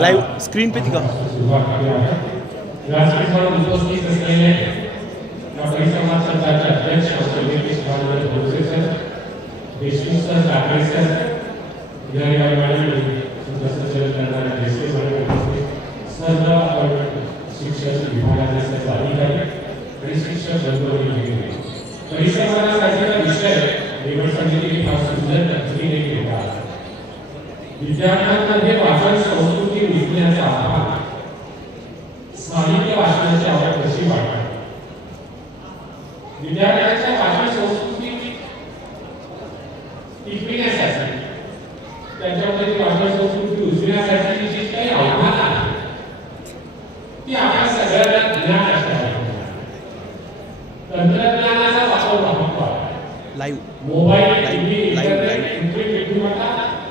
Live screen पे दिखा उपस्थित असलेले परिसंवाद सत्राचे अध्यक्ष sir Deshmukh sir Thackeray sir सर्व शिक्षक विभागाचे सर्व अधिकारी आणि शिक्षक बंधू परिसंवादासाठीचा विषय निवड समितीने फार सुंदर पद्धतीने घेतला आहे. विद्यार्थ्यांमध्ये वाचन संस्कृती रुजण्याचा आव्हान साहित्य वाचनाची आवड कशी वाढते. विद्यार्थ्यांच्या वाचन संस्कृती टिकविण्यासाठी त्यांच्यामध्ये वाचन संस्कृती रुजण्यासाठी जी काही आव्हानं आहेत ती आपल्या सगळ्यांना ज्ञान असणार. तंत्रज्ञानाचा वापर महत्त्वाचा आहे. Live mobile TV internet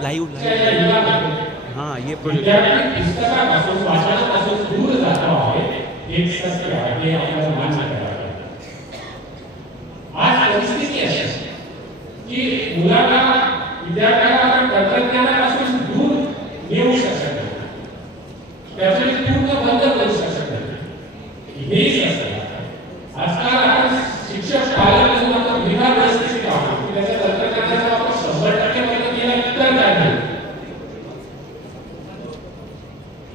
live हाँ ये विद्यार्थी पुस्तकापासून वाचनापासून दूर जातो आहे एक सत्य आहे हे आपल्याला मान्य करावे. आज परिस्थिती अशी की मुलांना विद्यार्थ्यांना तंत्रज्ञानापासून दूर नेऊ शकत नाही, त्याचे पूर्ण बंद करू शकत नाही. हेच असतं आजकाल आपण शिक्षक पालक म्हणून आपण भिन्न परिस्थितीत आहोत की त्याच्या तंत्रज्ञानाचा वापर 100% पर्यंत केला तर काय होईल.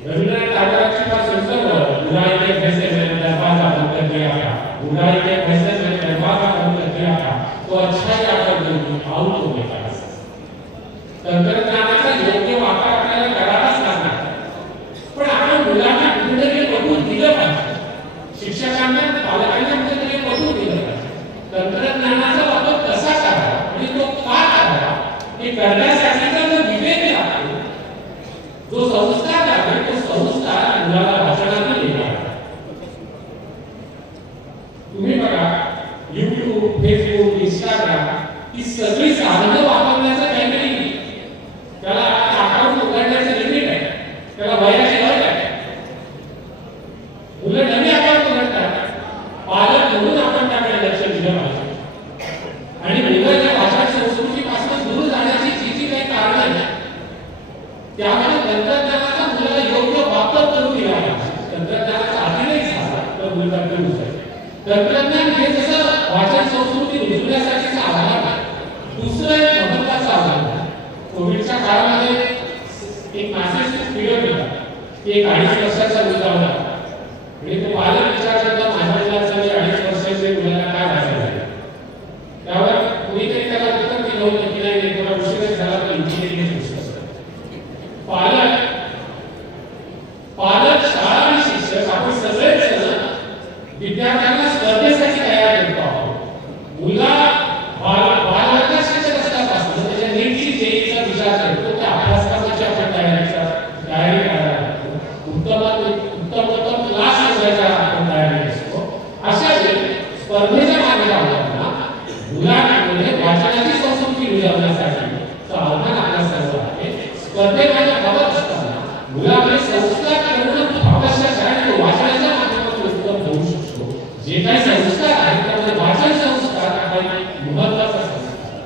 रविंद्रनाथ टागोरांची बात सुंदर बुराई के फैसले में दरवाजा बंद कर दिया था, बुराई के फैसले में दरवाजा बंद कर दिया था तो अच्छाई आकर आउट हो गया. तंत्रज्ञानाचा योग्य वापर आपल्याला करावाच लागणार, पण आपण मुलांना कुठेतरी बघून दिलं पाहिजे. शिक्षकांना पालकांना कुठेतरी बघून दिलं पाहिजे तंत्रज्ञानाचा वापर कसा करावा आणि तो का करावा हे करण्यासाठीचा जो विवेक लागतो, जो संस्कार आहे तो संस्कार मुलाला वाचनातून येणार. तुम्ही बघा YouTube, Facebook, Instagram ही सगळी साधनं वापरण्याचं काहीतरी त्याला अकाउंट उघडण्याचं लिमिट आहे, त्याला वयाची अट आहे. मुलं नवी अकाउंट उघडतात, पालक म्हणून आपण त्याकडे लक्ष दिलं पाहिजे. आणि मुलं त्या भाषा संस्कृतीपासून दूर जाण्याची जी काही कारणं आहेत त्यामध्ये तंत्रज्ञानाचा मुलाला योग्य वापर करून दिला पाहिजे. तंत्रज्ञानाचा अतिरेक झाला तर मुलगा दूर जाईल. तंत्रज्ञान हे जसं वाचन संस्कृती रुजवण्यासाठीचं आव्हान आहे, दुसरं एक महत्त्वाचं आव्हान आहे. कोविडच्या काळामध्ये एक मॅसेज व्हिडिओ केला की एक 2.5 वर्षाचा मुलगा होता आणि तो पालक विचार करता माझ्या मुलाचं 2.5 वर्षाचे मुलाला काय वाचायचं. त्यावर कुणीतरी त्याला उत्तर दिलं होतं की नाही थोडा उशीर झाला तर इंजिनिअरिंग पालक शाळा आणि शिक्षक आपण सगळेच विद्यार्थ्यांना स्पर्धेसाठी तयार करतो आहोत. मुला बालवर्गात शिक्षक असल्यापासून त्याच्या नीटची जेईचा विचार करतो त्या अभ्यासक्रमाची आपण तयारी करायला लागतो. उत्तमोत्तम क्लास शोधायचा आपण तयारी असतो. अशा वेळी स्पर्धेच्या मागे लागताना मुलांमध्ये वाचनाची संस्कृती रुजवण्यासाठी आव्हान आपल्या समोर आहे. स्पर्धेमध्ये बघत असताना मुलामध्ये संस्कार करणं खूप आवश्यक आहे आणि वाचनाच्या माध्यमातून उत्तम होऊ शकतो. जे काही संस्कार आहेत त्यामध्ये वाचन संस्कार हा महत्त्वाचा संस्कार.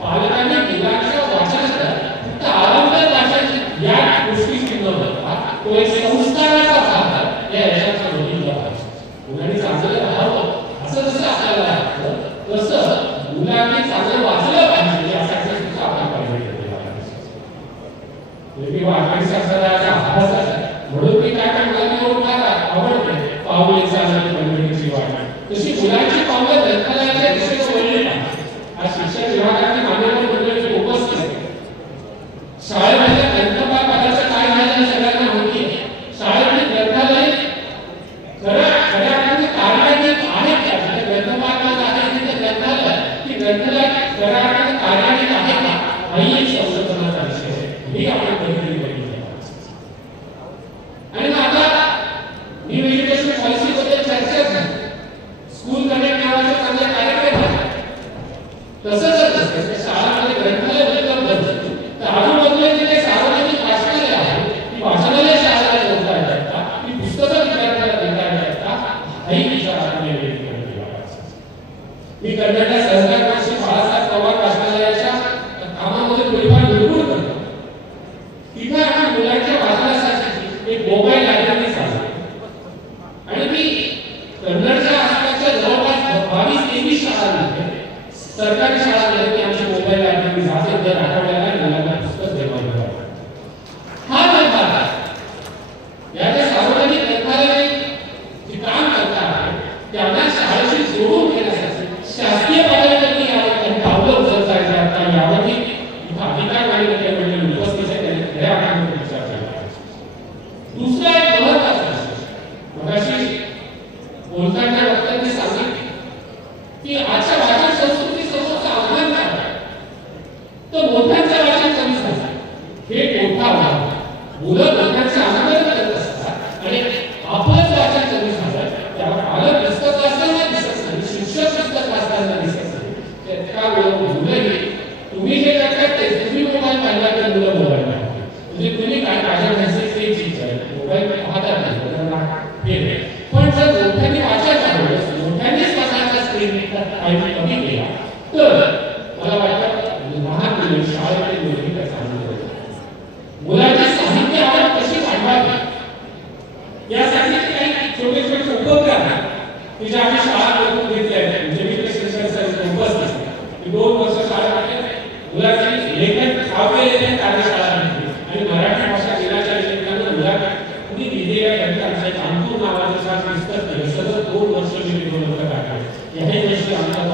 पालकांनी मुलांच्या वाचनाला फक्त आरामदायक वाचन या गोष्टी न बघता तो एक संस्काराचा भाग या यशाचा बघितला पाहिजे. मुलांनी चांगलं राहावं असं जसं आपल्याला वाटतं तसं मुलांनी चांगलं वाचलं पाहिजे यासाठी सुद्धा आपण पाहिजे. वाचन शास्त्राचा अभ्यास आहे म्हणून मी काय मुलांनी आवडते पाऊल चालत बनवण्याची वाट तशी मुलांची पावलं ग्रंथालयाच्या दिशेने वळली पाहिजे. आज शिक्षण विभागाने मान्यवर मंडळाची उपस्थित शाळेमध्ये ग्रंथपाल पदाचं काय झालं सगळ्यांना माहिती आहे. शाळेमध्ये ग्रंथालय खऱ्या अर्थाने कार्यान्वित आहेत का ग्रंथपाल पद आहे तिथे ग्रंथालय की ग्रंथालय खऱ्या अर्थाने कार्यान्वित आहे का हाही एक संशोधनाचा विषय आहे. हे आपण कधीतरी बघितलं आणि आता न्यू एज्युकेशन पॉलिसी बद्दल चर्चा झाली. स्कूल कनेक्ट नावाचे चांगले कार्यक्रम आहेत. तसंच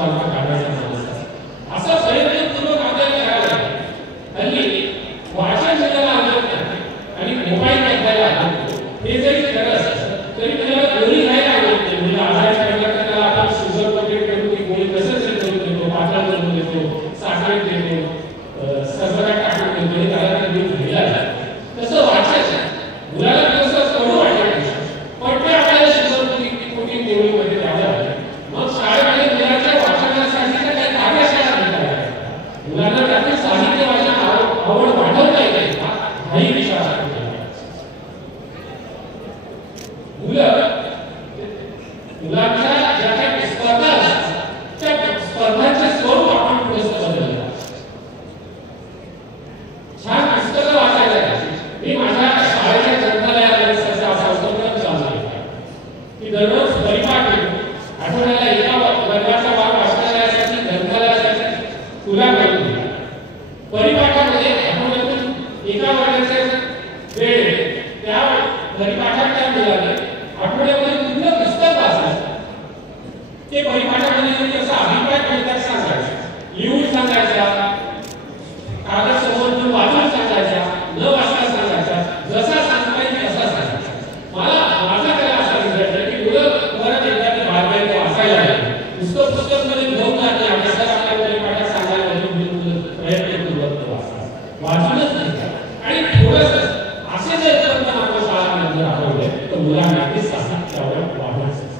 मार्ग काढायचा नसतो. असा प्रयत्नपूर्वक आपल्याला करायला लागेल. हल्ली वाचन करायला आवडत नाही आणि मोबाईल बघायला आवडतो. हे जरी करत असलं तरी त्याला गोळी घ्यायला आवडत नाही. म्हणजे आजारी पडला तर त्याला आपण शुगर वगैरे करून ती गोळी कसं तरी करून देतो, पातळ करून देतो, साखरेत देतो, सरबरात टाकून देतो, हे त्याला ते दूध घ्यायला लागतं. तसं वाचायचं मुलाला कसं कडू वाटायचं पण ते आपल्याला शिकवणी गोळीमध्ये द्यावं लागेल. मग शाळेमध्ये मुलाच्या वाचनासाठी काही कार्यशाळा घेता येतात. मुलांना त्यातून साहित्य वाचन आवड वाढवता येते का हाही विचार केला मुलांच्या ज्या काही स्पर्धा असतात त्या स्पर्धांचे स्वरूप आपण थोडंसं बदललं. छान पुस्तकं वाचायला मी माझ्या शाळेच्या ग्रंथालयामध्ये सध्या असा उपक्रम चालू आहे की दररोज परिपाठ आठवड्याला एका वर्गाचा भाग वाचनालयासाठी ग्रंथालयासाठी खुला करून दिला. परिपाठामध्ये आठवड्यातून एका वर्गाचे वेळ त्या परिपाठात त्या मुलाने आठवड्यामध्ये कुठलं पुस्तक वाचायचं ते परिपाठामध्ये त्याचा अभिप्राय कविता सांगायचा, लिहून सांगायचा, कागद समोर घेऊन वाचून सांगायचा, न वाचता सांगायचा, जसा सांगता येईल तसा सांगायचा. मला माझा त्याला असा रिझल्ट आहे की मुलं परत एकदा ते बारकाईने वाचायला लागले. पुस्तक मध्ये घेऊन जाते आणि सर आपल्या परिपाठात सांगायला प्रयत्नपूर्वक वाचतात, वाचूनच नाही. आणि थोडंसं असे जर प्रयत्न आपल्या शाळांमध्ये राबवले तर मुलांना ते साहित्यावर वाढवायचं.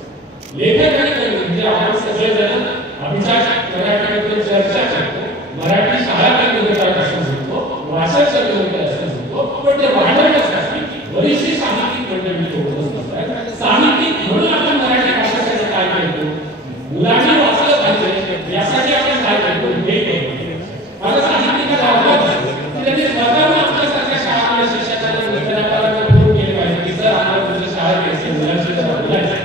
लेखक आणि कवी म्हणजे आपण सगळेजण अभिजात मराठीमध्ये चर्चा करतो, मराठी शाळा केंद्रित असं म्हणतो, वाचन केंद्रित असं म्हणतो, पण ते वाढवण्यासाठी बरीचशी साहित्यिक मंडळी उपलब्ध असतात. साहित्यिक म्हणून आपण मराठी भाषेसाठी काय करतो, मुलांनी वाचलं पाहिजे यासाठी आपण काय करतो हे करतो. मला साहित्यिक आवडत त्यांनी स्वतःहून आपल्यासारख्या शाळांना शिक्षकांना विद्यार्थ्यांना फोन केले पाहिजे की सर आम्हाला तुमच्या शाळेत यायचं, मुलांशी जरा बोलायचं,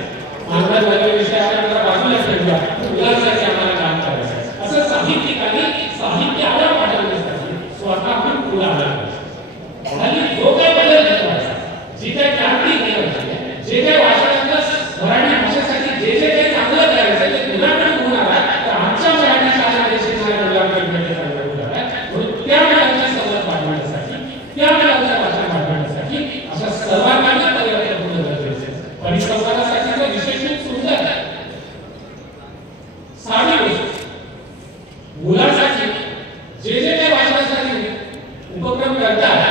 आम्हाला वगैरे विषय आपल्याला बाजूला ठेवूया, मुलांसाठी आम्हाला काम करायचं. असं साहित्यिकांनी साहित्य आवड वाढवण्यासाठी स्वतःहून पुढाकार घेतला. आणि जो काही बदल घडवायचा, जी काही क्रांती घडवायची, जे काही वाचनातलं मराठी भाषेसाठी जे जे काही चांगलं करायचं ते मुलांकडून होणार आहे तर आमच्या मराठी शाळेमध्ये शिकणाऱ्या मुलांकडे ते चांगलं होणार आहे. म्हणून त्या मुलांची सवय वाढवण्यासाठी, त्या मुलांचं वाचन वाढवण्यासाठी अशा सर्वांना प्रयत्न होणं गरजेचं आहे. परिसंवादासाठीचा विषय खूप सुंदर आहे. साधी गोष्ट मुलांसाठी जे जे काही वाचनासाठी उपक्रम करतात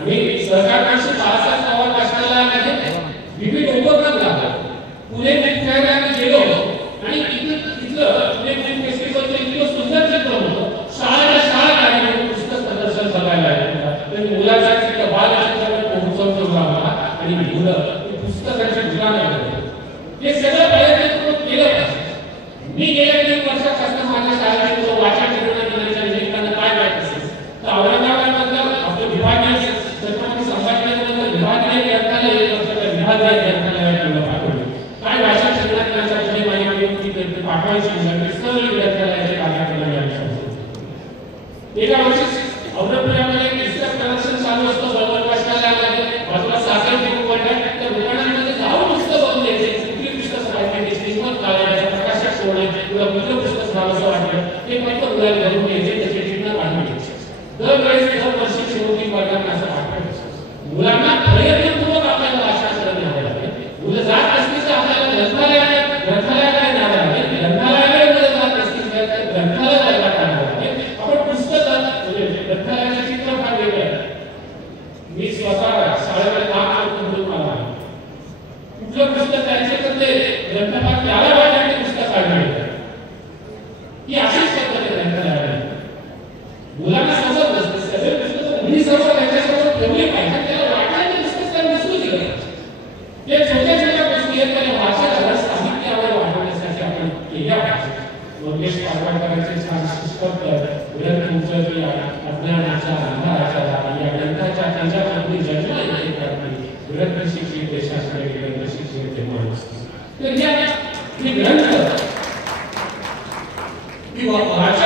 आणि सरकारकडे बाळासाहेब पवार वाचनालयामध्ये विविध उपक्रम लावतात. पुणे बुकफेअरला आम्ही गेलो आणि तिथलं पुणे बुक फेस्टिवलचं इतकं सुंदर चित्र होतं. शाळेला शाळा काढून पुस्तक प्रदर्शन बघायला येतात. त्यांनी मुलांसाठी त्या बालचित्रपट महोत्सव लावला आणि मुलं पुस्तकांची दुकानं करतात. हे सगळं प्रयत्न केलं पाहिजे. मी गेल्या 3 वर्षापासून माझ्या शाळेत वाचन निर्माणाच्या निमित्तानं काय करत असेल तर औरंगाबादमधलं आपलं विभागीय छत्रपती संभाजीनगरमधलं विभागीय ग्रंथालय विभागीय ग्रंथालयाला पाठवलं. काय वाचन निर्माणाच्या पुढे माहिती पाठवायची म्हणजे सर्व ग्रंथालयाचे कार्यक्रम एका वर्षी औरंगाबादमध्ये पुस्तक प्रदर्शन चालू असतं. बरोबर वाचनालयामध्ये बाजूला साखर दुकान आहे, त्या दुकानांमध्ये जाऊन पुस्तक बघून यायचे. कुठली पुस्तक वाचायची, श्रीमंत काव्याचं प्रकाशक कोण आहे, तुला कुठलं पुस्तक घ्यावंसं वाटलं ते फक्त मुलाला घरून घ्यायचे, त्याचे चिन्ह काढून घ्यायचे. दरवर्षी शेवटी वर्गांना असं वाटतं. मुलांना प्रयत्नपूर्वक आपल्याला वाचनाकडे न्यावं लागेल. मुलं जात असतील तर आपल्याला ग्रंथालयाकडे न्यावं लागेल. ग्रंथालयाकडे मुलं जात असतील तर ग्रंथालयाला न्यावं लागेल. आपण पुस्तकात म्हणजे ग्रंथालयाचं चित्र फार वेगळं आहे. मी स्वतः शाळेमध्ये काम करतो म्हणून मला कुठलं पुस्तक द्यायचं तर ते ग्रंथपाठ त्याला वाटलं ते पुस्तक काढलं. ही अशीच पद्धत आहे ग्रंथालयामध्ये. मुलांना समजत नसते सगळे पुस्तकं मुली समोर त्यांच्यासमोर ठेवली पाहिजे. त्याला वाटायचं पुस्तक त्यांना दिसू दिलं पाहिजे. हे छोट्या छोट्या गोष्टी आहेत त्याला वाचनाला साहित्यावर वाढवण्यासाठी आपण केल्या पाहिजे. मंगेश पाटणकरांचे छान पुस्तक ग्रंथउच्चरी अज्ञानाच्या अंधाराच्या या ग्रंथाच्या त्याच्यामधली जन्म येते करते ग्रंथशिक्षित देशाकडे ग्रंथशिक्षित माणूस. तर या ग्रंथ ही वाचन